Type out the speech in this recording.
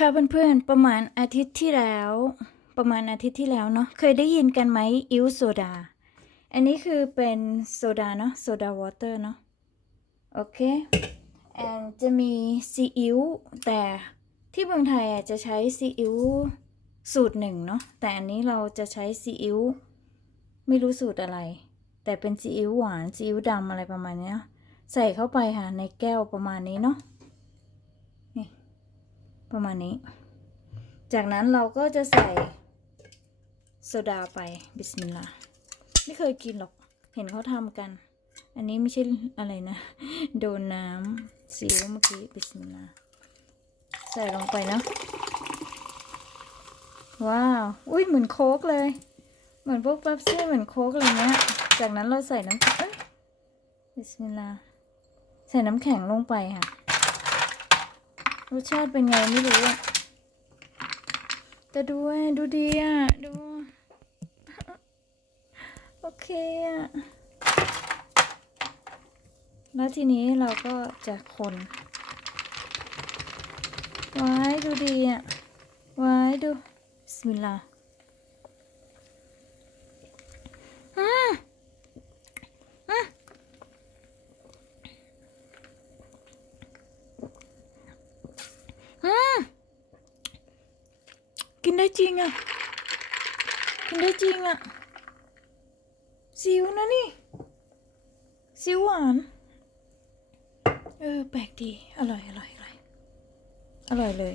ค่ะเพื่อนๆ ประมาณอาทิตย์ที่แล้ว ประมาณอาทิตย์ที่แล้วเนาะ เคยได้ยินกันไหมอิ๊วโซดา อันนี้คือเป็นโซดาเนาะ โซดาวอเตอร์เนาะ โอเค แอนจะมีซีอิ๊วแต่ที่เมืองไทยอะจะใช้ซีอิ๊วสูตรหนึ่งเนาะ แต่อันนี้เราจะใช้ซีอิ๊วไม่รู้สูตรอะไร แต่เป็นซีอิ๊วหวานซีอิ๊วดำอะไรประมาณเนี้ยใส่เข้าไปค่ะในแก้วประมาณนี้เนาะ ประมาณนี้ จากนั้นเราก็จะใส่โซดาไปบิสมิลลาห์ไม่เคยกินหรอก เห็นเขาทำกัน อันนี้ไม่ใช่อะไรนะ โดนน้ำซีเมื่อกี้บิสมิลลาห์ใส่ลงไปนะว้าว อุ้ยเหมือนโค้กเลย เหมือนพวกเป๊ปซี่เหมือนโค้กอะไรเงี้ย จากนั้นเราใส่น้ำเอ้ยบิสมิลลาห์ใส่น้ำแข็งลงไปค่ะ รสชาติเป็นไงไม่รู้อะแต่ดูอะดูดีอะดู โอเคอะแล้วทีนี้เราก็จะคนไว้ดูดีอะไว้ดูสมิลลาห์อืมอืม อืมกิน ได้จริงอะ กินได้จริงอะซิวนะนี่ซิวหวาน เออ แปลกดี อร่อย อร่อย อร่อย อร่อยเลย